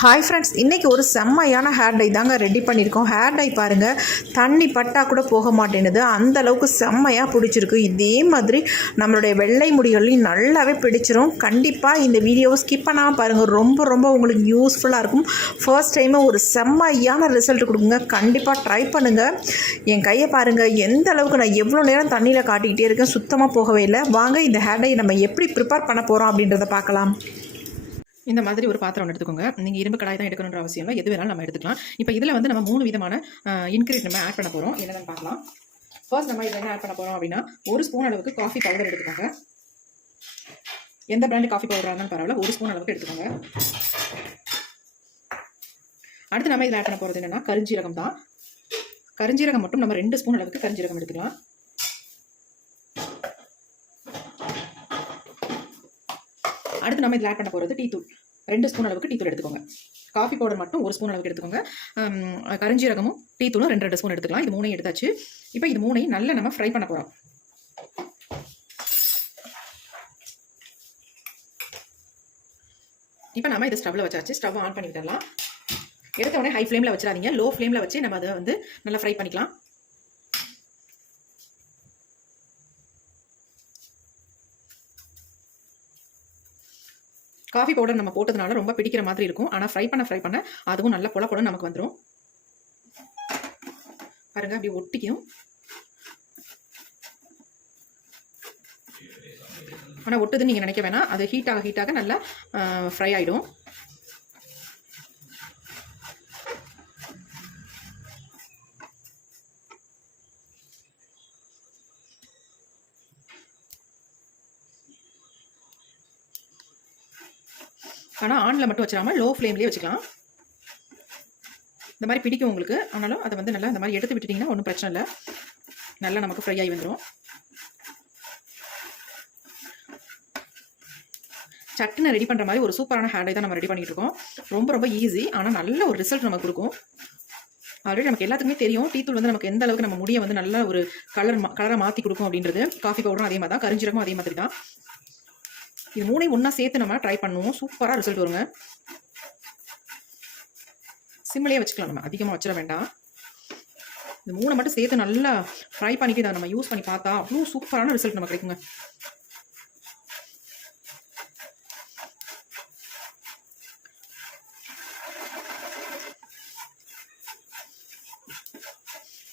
Hi friends, இன்றைக்கி ஒரு செம்மையான ஹேர் டை தாங்க ரெடி பண்ணியிருக்கோம். ஹேர் டை பாருங்கள், தண்ணி பட்டா கூட போக மாட்டேனுது, அந்த அளவுக்கு செம்மையாக பிடிச்சிருக்கு. இதே மாதிரி நம்மளுடைய வெள்ளை முடிகளையும் நல்லாவே பிடிச்சிரும். கண்டிப்பாக இந்த வீடியோவை ஸ்கிப் பண்ணாமல் பாருங்கள், ரொம்ப ரொம்ப உங்களுக்கு யூஸ்ஃபுல்லாக இருக்கும். ஃபர்ஸ்ட் டைமே ஒரு செம்மையான ரிசல்ட் கொடுக்குங்க. கண்டிப்பாக ட்ரை பண்ணுங்கள். என் கையை பாருங்கள், எந்த அளவுக்கு நான் எவ்வளோ நேரம் தண்ணியில் காட்டிக்கிட்டே இருக்கேன், சுத்தமாக போகவே இல்லை. வாங்க இந்த ஹேர் டை நம்ம எப்படி ப்ரிப்பேர் பண்ண போகிறோம் அப்படின்றத பார்க்கலாம். இந்த மாதிரி ஒரு பாத்திரம் ஒன்று எடுத்துக்கோங்க. நீங்கள் இரும்பு கடாய் தான் எடுக்கணுன்ற அவசியம் இல்லை, எது வேணாலும் நம்ம எடுத்துக்கலாம். இப்போ இதில் வந்து நம்ம 3 விதமான இன்க்ரீடியன்ட் நம்ம ஆட் பண்ண போகிறோம். என்னென்னு பார்க்கலாம். ஃபர்ஸ்ட் நம்ம இதில் என்ன ஆட் பண்ண போகிறோம் அப்படின்னா, 1 ஸ்பூன் அளவுக்கு காஃபி பவுடர் எடுத்துக்கோங்க. எந்த பிராண்டு காஃபி பவுடராக இருந்தாலும் பரவாயில்ல, 1 ஸ்பூன் அளவுக்கு எடுத்துக்கோங்க. அடுத்து நம்ம இதில் ஆட் பண்ண போகிறது என்னென்னா கருஞ்சீரகம் தான். கருஞ்சீரகம் மட்டும் நம்ம 2 ஸ்பூன் அளவுக்கு கருஞ்சீரகம் எடுத்துக்கலாம். அடுத்து நம்ம இதில் ஆட் பண்ண போகிறது டீ தூள். 2 ஸ்பூன் அளவுக்கு டீ தூள் எடுத்துக்கோங்க. காஃபி பவுடர் மட்டும் 1 ஸ்பூன் அளவுக்கு எடுத்துக்கோங்க. கருஞ்சீரகமும் டீ தூளும் 2 ஸ்பூன் எடுத்துக்கலாம். இது 3 எடுத்தாச்சு. இப்போ இது 3 நல்லா நம்ம ஃப்ரை பண்ண போகிறோம். இப்போ நம்ம இதை ஸ்டவ்வில் வச்சாச்சு. ஸ்டவ் ஆன் பண்ணி விட்டுடலாம். எடுத்த உடனே ஹை ஃப்ளேமில் வச்சிடாதீங்க, லோ ஃப்ளேமில் வச்சு நம்ம அதை வந்து நல்லா ஃப்ரை பண்ணிக்கலாம். காஃபி பவுடர் நம்ம போட்டதுனால ரொம்ப பிடிக்கிற மாதிரி இருக்கும், ஆனால் ஃப்ரை பண்ண அதுவும் நல்ல பொல பொல நமக்கு வந்துடும். பாருங்க, அப்படி ஒட்டிக்கும். ஆனால் ஒட்டுதுன்னு நீங்கள் நினைக்க வேணாம், அது ஹீட்டாக நல்லா ஃப்ரை ஆகிடும். ஆனால் ஆனில் மட்டும் வச்சிடாமல் லோ ஃப்ளேம்லேயே வச்சுக்கலாம். இந்த மாதிரி பிடிக்கும் உங்களுக்கு, ஆனாலும் அதை வந்து நல்லா இந்த மாதிரி எடுத்து விட்டுட்டிங்கன்னா ஒன்றும் பிரச்சனை இல்லை, நல்லா நமக்கு ஃப்ரை ஆகி வந்துடும். சட்டுன்னு ரெடி பண்ணுற மாதிரி ஒரு சூப்பரான ஹேர் டை தான் நம்ம ரெடி பண்ணிட்டு இருக்கோம். ரொம்ப ரொம்ப ஈஸி, ஆனால் நல்ல ஒரு ரிசல்ட் நமக்கு கொடுக்கும். ஆல்ரெடி நமக்கு எல்லாத்துக்குமே தெரியும், டீ தூள் வந்து நமக்கு எந்த அளவுக்கு நம்ம முடியை வந்து நல்ல ஒரு கலரை மாற்றி கொடுக்கும் அப்படின்றது. காஃபி பவுடரும் அதே மாதிரி தான், கருஞ்சீரகமும் அதே மாதிரி தான். இது 3 ஒன்றா சேர்த்து நம்ம ட்ரை பண்ணுவோம், சூப்பராக ரிசல்ட் வருங்க. சிம்மிலேயே வச்சுக்கலாம், நம்ம அதிகமாக வச்சிட வேண்டாம். இந்த 3 மட்டும் சேர்த்து நல்லா ஃப்ரை பண்ணிட்டு இதை நம்ம யூஸ் பண்ணி பார்த்தா அவ்வளோ சூப்பரான ரிசல்ட் நமக்கு கிடைக்குங்க.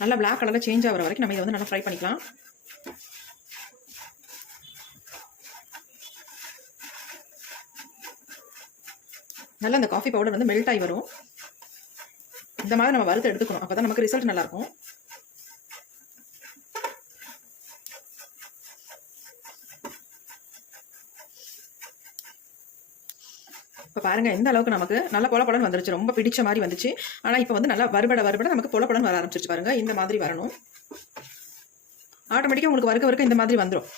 நல்லா பிளாக் கலரில் சேஞ்ச் ஆகிற வரைக்கும் நம்ம இதை வந்து நல்லா ஃப்ரை பண்ணிக்கலாம். நல்லா அந்த காஃபி பவுடர் வந்து மெல்ட் ஆகி வரும். இந்த மாதிரி நம்ம வறுத்து எடுத்துக்கணும், அப்போ தான் நமக்கு ரிசல்ட் நல்லாயிருக்கும். இப்போ பாருங்கள், எந்த அளவுக்கு நமக்கு நல்லா பொல பொலன்னு வந்துருச்சு, ரொம்ப பிடிச்ச மாதிரி வந்துச்சு. ஆனால் இப்போ வந்து நல்லா வறுபட நமக்கு பொல பொலன்னு வர ஆரம்பிச்சிருச்சு. பாருங்கள், இந்த மாதிரி வரணும். ஆட்டோமேட்டிக்காக உங்களுக்கு வறுக்க இந்த மாதிரி வந்துடும்.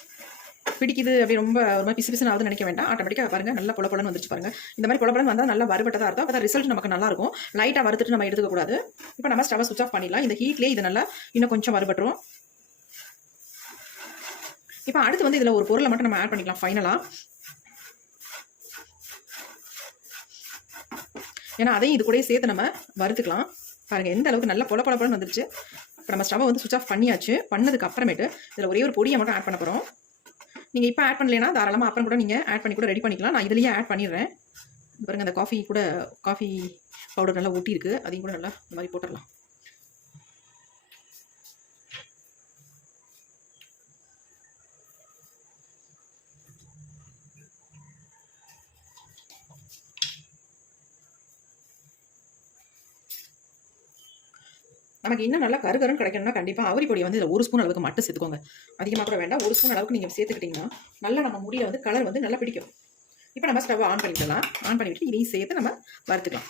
பிடிக்குது அப்படி ரொம்ப ஒரு மாதிரி பிசுன்னு ஆகுதுன்னு நினைக்க வேண்டாம். ஆட்டோமேட்டிக்காக பாருங்கள், நல்லா பொல பொலன்னு வந்துச்சு. பாருங்கள், இந்த மாதிரி பொல பொலன்னு வந்தால் நல்லா வறுபட்டதாக இருக்கும். அப்போ தான் ரிசல்ட் நமக்கு நல்லா இருக்கும். லைட்டாக வறுத்துட்டு நம்ம எடுத்துக்கக்கூடாது. இப்போ நம்ம ஸ்டவ் சுவிட்ச் ஆஃப் பண்ணிடலாம். இந்த ஹீட்லேயே இது நல்லா இன்னும் கொஞ்சம் வறுபட்டுரும். இப்போ அடுத்து வந்து இதில் ஒரு பொருளை மட்டும் நம்ம ஆட் பண்ணிக்கலாம் ஃபைனலாக. ஏன்னா அதையும் இது கூட சேர்த்து நம்ம வறுத்துக்கலாம். பாருங்கள், எந்த அளவுக்கு நல்லா பொல பொலன்னு வந்துருச்சு. இப்போ நம்ம ஸ்டவ்வை வந்து சுவிட்ச் ஆஃப் பண்ணியாச்சு. பண்ணதுக்கு அப்புறமேட்டு இதில் ஒரே ஒரு பொடியை மட்டும் ஆட் பண்ண போகிறோம். நீங்கள் இப்போ ஆட் பண்ணலைன்னா தாராளமாக அப்புறம் கூட நீங்கள் ஆட் பண்ணி கூட ரெடி பண்ணிக்கலாம். நான் இதுலேயே ஆட் பண்ணிடுறேன். பாருங்கள், அந்த காஃபி பவுடர் நல்லா ஊட்டி இருக்குது, அதையும் கூட நல்லா இந்த மாதிரி போட்டுடலாம். நமக்கு இன்னும் நல்லா கருகருன்னு கிடைக்கணும்னா கண்டிப்பாக அவரி பொடியை வந்து இதில் 1 ஸ்பூன் அளவுக்கு மட்டும் சேர்த்துக்கோங்க. அதிகமாக கூட வேண்டாம், 1 ஸ்பூன் அளவுக்கு நீங்கள் சேர்த்துக்கிட்டிங்கன்னா நல்லா நம்ம முடியில் வந்து கலர் வந்து நல்லா பிடிக்கும். இப்போ நம்ம ஸ்டவ் ஆன் பண்ணிக்கலாம். ஆன் பண்ணிவிட்டு இதையும் சேர்த்து நம்ம வறுத்துக்கலாம்.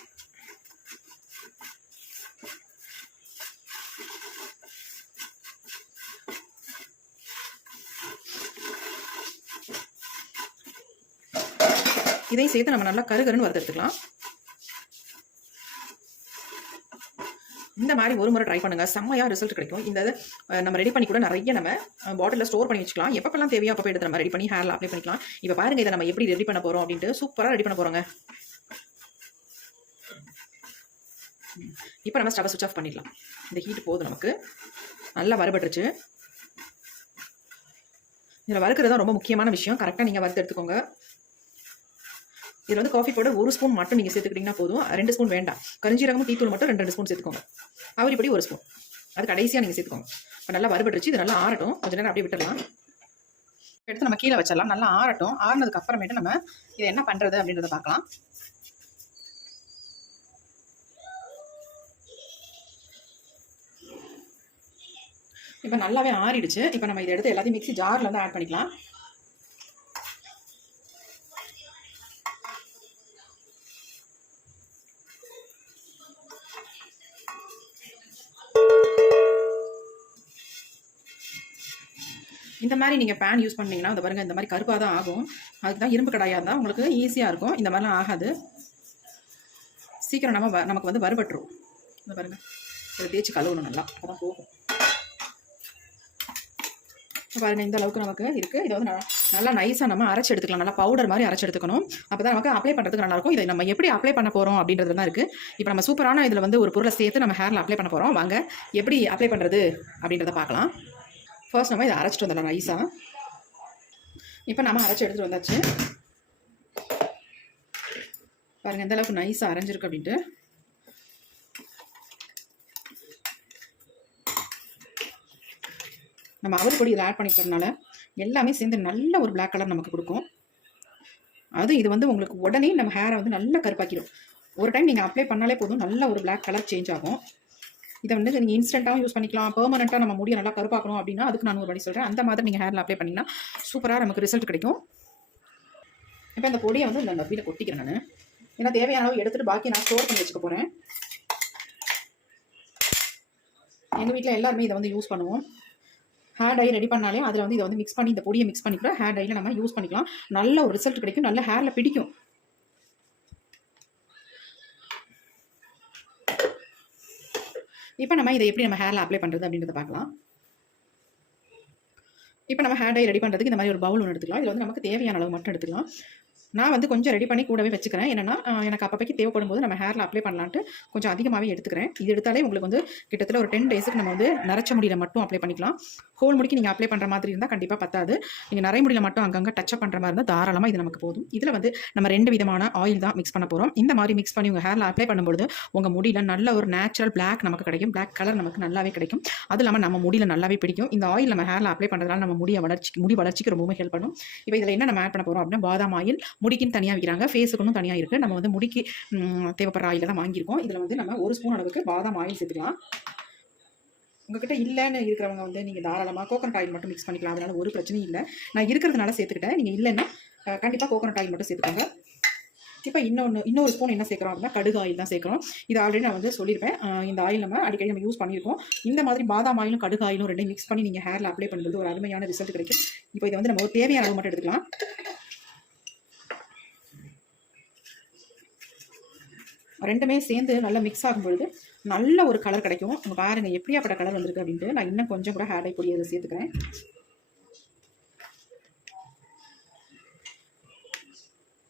இதையும் சேர்த்து நம்ம நல்லா கருகருன்னு வறுத்துக்கலாம். இந்த மாதிரி ஒரு முறை ட்ரை பண்ணுங்க, செம்மையா ரிசல்ட் கிடைக்கும். இந்த நம்ம ரெடி பண்ணி கூட நிறைய நம்ம பாட்டிலில் ஸ்டோர் பண்ணி வச்சுக்கலாம். எப்பப்பெல்லாம் தேவையோ அப்போ எடுத்து நம்ம ரெடி பண்ணி ஹேரில் அப்ளை பண்ணிக்கலாம். இப்போ பாருங்க, இதை நம்ம எப்படி ரெடி பண்ண போகிறோம் அப்படின்ட்டு சூப்பராக ரெடி பண்ண போகிறோங்க. இப்போ நம்ம ஸ்டவ் சுவிட்ச் ஆஃப் பண்ணிடலாம். இந்த ஹீட் போதும் நமக்கு. நல்லா வறுபட்டுருச்சு. இதில் வறுக்கிறது தான் ரொம்ப முக்கியமான விஷயம். கரெக்டாக நீங்கள் வறுத்து எடுத்துக்கோங்க. இதில் வந்து காஃபி பவுடர் 1 ஸ்பூன் மட்டும் நீங்கள் சேர்த்துக்கிட்டிங்கன்னா போதும். 2 ஸ்பூன் வேண்டாம். கரிஞ்சீரகமும் டீத்தூள் மட்டும் 2 ஸ்பூன் சேர்த்துக்கோங்க. அவரிப்படி 1 ஸ்பூன். அது கடைசியாக நீங்கள் சேர்த்துக்கோங்க. இப்போ நல்லா வறுபட்டுருச்சு. இது நல்லா ஆறட்டும். கொஞ்சம் நேரம் அப்படியே விட்டுடலாம். எடுத்து நம்ம கீழே வச்சிடலாம். நல்லா ஆறட்டும். ஆறினதுக்கு அப்புறமேட்டு நம்ம இதை என்ன பண்ணுறது அப்படின்றத பார்க்கலாம். இப்போ நல்லாவே ஆறிடுச்சு. இப்போ நம்ம இதை எடுத்து எல்லாத்தையும் மிக்ஸி ஜாரில் வந்து ஆட் பண்ணிக்கலாம். இந்த மாதிரி நீங்கள் பேன் யூஸ் பண்ணிங்கன்னா அந்த பாருங்கள் இந்த மாதிரி கருப்பாக தான் ஆகும். அதுக்கு தான் இரும்பு கடாயாக இருந்தால் உங்களுக்கு ஈஸியாக இருக்கும். இந்த மாதிரிலாம் ஆகாது. சீக்கிரம் நமக்கு வந்து வறுபட்டுரும். இந்த பாருங்கள் இதை தேய்ச்சி கழுவணும் நல்லா. அப்போ போகும். பாருங்கள் இந்த அளவுக்கு நமக்கு இருக்குது. இதை வந்து நல்லா நைஸாக நம்ம அரைச்சி எடுத்துக்கலாம். நல்லா பவுடர் மாதிரி அரைச்சி எடுத்துக்கணும். அப்போ தான் நமக்கு அப்ளை பண்ணுறதுக்கு நல்லாயிருக்கும். இதை நம்ம எப்படி அப்ளை பண்ண போகிறோம் அப்படின்றது தான் இருக்குது. இப்போ நம்ம சூப்பரான இதில் வந்து ஒரு பொருளை சேர்த்து நம்ம ஹேரில் அப்ளை பண்ண போகிறோம். வாங்க எப்படி அப்ளை பண்ணுறது அப்படின்றத பார்க்கலாம். ஃபர்ஸ்ட் நம்ம இதை அரைச்சிட்டு வந்துடலாம் நைஸாக. இப்போ நம்ம அரைச்சி எடுத்துகிட்டு வந்தாச்சு. பாருங்கள் எந்த அளவுக்கு நைஸாக அரைஞ்சிருக்கு அப்படின்ட்டு. நம்ம அவல் பொடி இதில் ஆட் பண்ணிக்கிறதுனால எல்லாமே சேர்ந்து நல்ல ஒரு பிளாக் கலர் நமக்கு கொடுக்கும். அது இது வந்து உங்களுக்கு உடனே நம்ம ஹேரை வந்து நல்லா கருப்பாக்கிடும். ஒரு டைம் நீங்கள் அப்ளை பண்ணாலே போதும், நல்ல ஒரு பிளாக் கலர் சேஞ்ச் ஆகும். இதை வந்து நீங்கள் இன்ஸ்டண்ட்டாகவும் யூஸ் பண்ணிக்கலாம். பெர்மனெண்ட்டாக நம்ம முடியை நல்லா கருப்பாக்கணும் அப்படின்னா அதுக்கு நான் ஒரு வழி சொல்கிறேன். அந்த மாதிரி நீங்கள் ஹேரில் அப்ளை பண்ணிங்கன்னா சூப்பராக நமக்கு ரிசல்ட் கிடைக்கும். இப்போ இந்த பொடியை வந்து இந்த டப்பியில் கொட்டிக்கிறேன் நான். ஏன்னா தேவையான அளவு எடுத்துகிட்டு பாக்கி நான் ஸ்டோர் பண்ணி வச்சுக்க போகிறேன். எங்கள் வீட்டில் எல்லாருமே இதை வந்து யூஸ் பண்ணுவோம். ஹேர் டை ரெடி பண்ணாலே அதில் வந்து இதை வந்து மிக்ஸ் பண்ணி இந்த பொடியை மிக்ஸ் பண்ணி கூட ஹேர் டையில் நம்ம யூஸ் பண்ணிக்கலாம். நல்ல ஒரு ரிசல்ட் கிடைக்கும். நல்ல ஹேரில் பிடிக்கும். இப்போ நம்ம இதை எப்படி நம்ம ஹேரில் அப்ளை பண்ணுறது அப்படின்றத பார்க்கலாம். இப்போ நம்ம ஹேர் டை ரெடி பண்ணுறதுக்கு இந்த மாதிரி ஒரு பவுல் ஒன்று எடுத்துக்கலாம். இதில் வந்து நமக்கு தேவையான அளவு மட்டும் எடுத்துக்கலாம். நான் வந்து கொஞ்சம் ரெடி பண்ணி கூடவே வச்சுக்கிறேன். என்னென்னா எனக்கு அப்பப்போக்கு தேவைப்படும் போது நம்ம ஹேரில் அப்ளை பண்ணலான்ட்டு கொஞ்சம் அதிகமாகவே எடுத்துக்கிறேன். இது எடுத்தாலே உங்களுக்கு வந்து கிட்டத்தட்ட ஒரு 10 டேஸுக்கு நம்ம வந்து நரைச்ச முடியில் மட்டும் அப்ளை பண்ணிக்கலாம். ஹோல் முடிக்கு நீங்கள் அப்ளை பண்ணுற மாதிரி இருந்தால் கண்டிப்பாக பத்தாது. நீங்கள் நரை முடியில் மட்டும் அங்கங்கே டச்சப் பண்ணுற மாதிரி இருந்தால் தாராளமாக இது நமக்கு போதும். இதில் வந்து நம்ம 2 விதமான ஆயில் தான் மிக்ஸ் பண்ண போகிறோம். இந்த மாதிரி மிக்ஸ் பண்ணி உங்கள் ஹேரில் அப்ளை பண்ணும்போது உங்கள் முடியில் நல்ல ஒரு நேச்சுரல் பிளாக் நமக்கு கிடைக்கும். பிளாக் கலர் நமக்கு நல்லாவே கிடைக்கும். அது இல்லாமல் நம்ம முடியில் நல்லாவே பிடிக்கும். இந்த ஆயில் நம்ம ஹேரில் அப்ளை பண்ணுறதுனால நம்ம முடி வளர்ச்சிக்கு ரொம்பவே ஹெல்ப் பண்ணும். இப்போ இதில் என்ன நம்ம ஆட் பண்ண போகிறோம் அப்படின்னா பாதாம் ஆயில். முடிக்குன்னு தனியாக விற்கிறாங்க, ஃபேஸுக்குன்னு தனியாக இருக்குது. நம்ம வந்து முடிக்கு தேவைப்படுற ஆயில் தான் வாங்கியிருக்கோம். இதில் வந்து நம்ம 1 ஸ்பூன் அளவுக்கு பாதாம் ஆயில் சேர்த்துக்கலாம். உங்ககிட்ட இல்லைன்னு இருக்கிறவங்க வந்து நீங்கள் தாராளமாக கோகனட் ஆயில் மட்டும் மிக்ஸ் பண்ணிக்கலாம். அதனால ஒரு பிரச்சனையும் இல்லை. நான் இருக்கிறதுனால சேர்த்துக்கிட்டேன். நீங்கள் இல்லைன்னா கண்டிப்பாக கோகனட் ஆயில் மட்டும் சேர்த்துக்கோங்க. இப்போ இன்னொரு ஸ்பூன் என்ன சேர்க்குறோம் அப்படின்னா கடுகு ஆயில் தான் சேர்க்குறோம். இது ஆல்ரெடி நான் வந்து சொல்லியிருப்பேன். இந்த ஆயில் நம்ம அடிக்கடி நம்ம யூஸ் பண்ணியிருக்கோம். இந்த மாதிரி பாதாம் ஆயிலும் கடுகு ஆயிலும் 2 மிக்ஸ் பண்ணி நீங்கள் ஹேரில் அப்ளை பண்ணுறது ஒரு அருமையான ரிசல்ட் கிடைக்கும். இப்போ இதை வந்து நம்ம ஒரு தேவையான அளவு மட்டும் எடுத்துக்கலாம். ரெண்டுமே சேர்ந்து நல்லா மிக்ஸ் ஆகும் பொழுது நல்ல ஒரு கலர் கிடைக்கும். உங்கள் பாருங்கள் எப்படியாப்பட்ட கலர் வந்திருக்கு அப்படின்ட்டு. நான் இன்னும் கொஞ்சம் கூட ஹேர் டை பொடி அதில் சேர்த்துக்கிறேன்.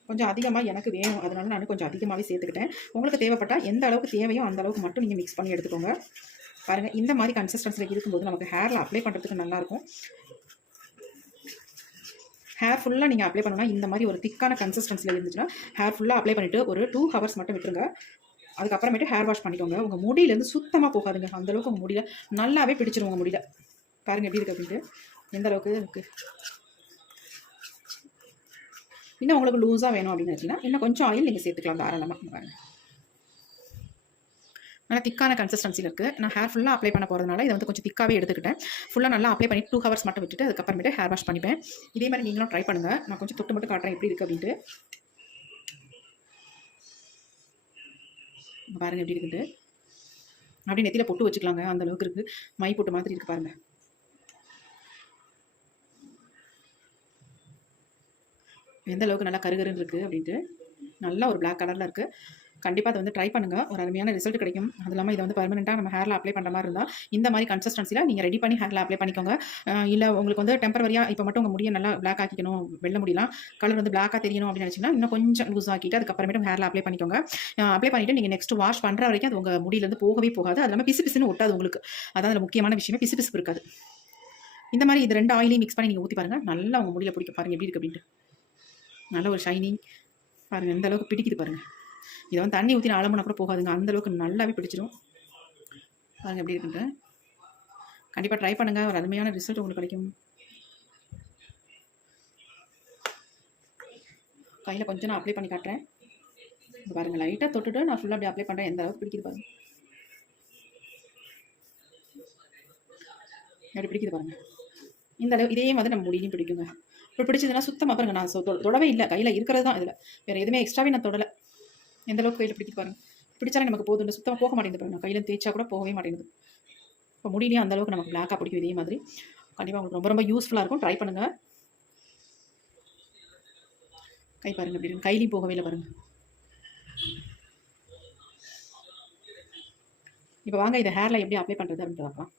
கொஞ்சம் அதிகமாக எனக்கு வேணும், அதனால நான் கொஞ்சம் அதிகமாகவே சேர்த்துக்கிட்டேன். உங்களுக்கு தேவைப்பட்டால் எந்த அளவுக்கு தேவையோ அந்த அளவுக்கு மட்டும் நீங்கள் மிக்ஸ் பண்ணி எடுத்துக்கோங்க. பாருங்கள் இந்த மாதிரி கன்சிஸ்டன்சியில் இருக்கும்போது நமக்கு ஹேரில் அப்ளை பண்ணுறதுக்கு நல்லாயிருக்கும். ஹேர் ஃபுல்லாக நீங்கள் அப்ளை பண்ணணும்னா இந்த மாதிரி ஒரு திக்கான கன்சிஸ்டன்சியில் இருந்துச்சுன்னா ஹேர் ஃபுல்லாக அப்ளை பண்ணிவிட்டு ஒரு 2 ஹவர்ஸ் மட்டும் விட்டுருங்க. அதுக்கப்புறமேட்டு ஹேர் வாஷ் பண்ணிக்கோங்க. உங்கள் முடியிலேருந்து சுத்தமாக போகாதுங்க. அந்தளவுக்கு உங்கள் முடியல நல்லாவே பிடிச்சிரும். உங்கள் முடியல பாருங்கள் எப்படி இருக்குது அப்படின்ட்டு. எந்த அளவுக்கு இருக்குது. இன்னும் உங்களுக்கு லூஸாக வேணும் அப்படின்னு வச்சிங்கன்னா இன்னும் கொஞ்சம் ஆயில் நீங்கள் சேர்த்துக்கலாம் தாராளமாக. பாருங்கள் நல்லா திக்கான கன்சிஸ்டன்சியில் இருக்குது. நான் ஹேர் ஃபுல்லாக அப்ளை பண்ண போகிறதுனால இதை வந்து கொஞ்சம் திக்காகவே எடுத்துக்கிட்டேன். ஃபுல்லாக நல்லா அப்ளை பண்ணி 2 ஹவர்ஸ் மட்டும் விட்டுட்டு அதுக்கப்புறமேட்டு ஹேர் வாஷ் பண்ணிப்பேன். இதே மாதிரி நீங்களும் ட்ரை பண்ணுங்கள். நான் கொஞ்சம் தொட்டு மட்டும் காட்டுறேன் எப்படி இருக்குது அப்படின்ட்டு. பாருங்கள் எப்படி இருக்குது. அப்படி நெத்தியில் பொட்டு வச்சுக்கலாங்க. அந்த அளவுக்கு இருக்குது. மை பொட்டு மாதிரி இருக்குது பாருங்கள். எந்த அளவுக்கு நல்லா கருகருன்னு இருக்குது அப்படின்ட்டு. நல்லா ஒரு பிளாக் கலரில் இருக்குது. கண்டிப்பாக அதை வந்து ட்ரை பண்ணுங்கள். ஒரு அருமையான ரிசல்ட் கிடைக்கும். அது இல்லாமல் இதை வந்து பெர்மனெண்ட்டாக நம்ம ஹேரில் அப்ளை பண்ணுற மாதிரி இருந்தால் இந்த மாதிரி கன்சிஸ்டன்சியில் நீங்கள் ரெடி பண்ணி ஹேரில் அப்ளை பண்ணிக்கோங்க. இல்லை உங்களுக்கு வந்து டெம்பரவரியாக இப்போ மட்டும் உங்கள் முடியை நல்லா பிளாக் ஆக்கிக்கணும், வெள்ளை முடியலாம் கலர் வந்து பிளாக்காக தெரியணும் அப்படின்னு நினச்சிங்கன்னா இன்னும் கொஞ்சம் லூஸ் ஆக்கிட்டு அதுக்கப்புறமேட்டு ஹேரில் அப்ளை பண்ணிக்கோங்க. அப்ளை பண்ணிவிட்டு நீங்கள் நெக்ஸ்ட் வாஷ் பண்ணுற வரைக்கும் அது உங்கள் முடியிலேருந்து போகவே போகாது. அது இல்லாமல் பிசு பிசுன்னு ஒட்டாது உங்களுக்கு. அதான் அதில் முக்கியமான விஷயமே, பிசு பிசுப்பு இருக்காது. இந்த மாதிரி இது 2 ஆயிலையும் மிக்ஸ் பண்ணி நீங்கள் ஊற்றி பாருங்கள். நல்லா உங்கள் முடியில் பிடிக்க பாருங்கள் எப்படி இருக்குது அப்படின்ட்டு. நல்ல ஒரு ஷைனிங் பாருங்கள், எந்த அளவுக்கு பிடிக்குது பாருங்கள். இதை வந்து தண்ணி ஊற்றி அலம்புனா கூட போகாதுங்க, அந்தளவுக்கு நல்லாவே பிடிச்சிடும். பாருங்கள் எப்படி இருக்குன்ட்டு. கண்டிப்பாக ட்ரை பண்ணுங்கள். ஒரு அருமையான ரிசல்ட் உங்களுக்கு கிடைக்கும். கையில் கொஞ்சம் நான் அப்ளை பண்ணி காட்டுறேன். இது பாருங்கள், லைட்டாக தொட்டுட்டு நான் ஃபுல்லாக அப்படி அப்ளை பண்ணுறேன். எந்த அளவுக்கு பிடிக்குது பாருங்கள், எப்படி பிடிக்குது பாருங்கள். இந்த அளவு இதே மாதிரி நம்ம முடியும் பிடிக்குங்க. இப்போ பிடிச்சதுன்னா சுத்தமாக பாருங்கள், நான் தொடவே இல்லை, கையில் இருக்கிறது தான். இதில் வேறு எதுவுமே எக்ஸ்ட்ராவே நான் தொடலை. எந்த அளவுக்கு கையில் பிடிக்குது பாருங்கள். பிடிச்சாலே நமக்கு போதும், சுத்தமாக போக மாட்டேங்குது பாருங்கள். கையில் தேய்ச்சா கூட போகவே மாட்டேங்குது. இப்போ முடியலையும் அந்த அளவுக்கு நமக்கு பிளாக்காக பிடிக்கும். இதே மாதிரி கண்டிப்பாக உங்களுக்கு ரொம்ப ரொம்ப யூஸ்ஃபுல்லாக இருக்கும். ட்ரை பண்ணுங்கள். கை பாருங்கள் எப்படி இருக்கு, கையிலையும் போகவே இல்லை பாருங்கள். இப்போ வாங்க இதை ஹேரில் எப்படி அப்ளை பண்ணுறது அப்படின்னு பார்க்கலாம்.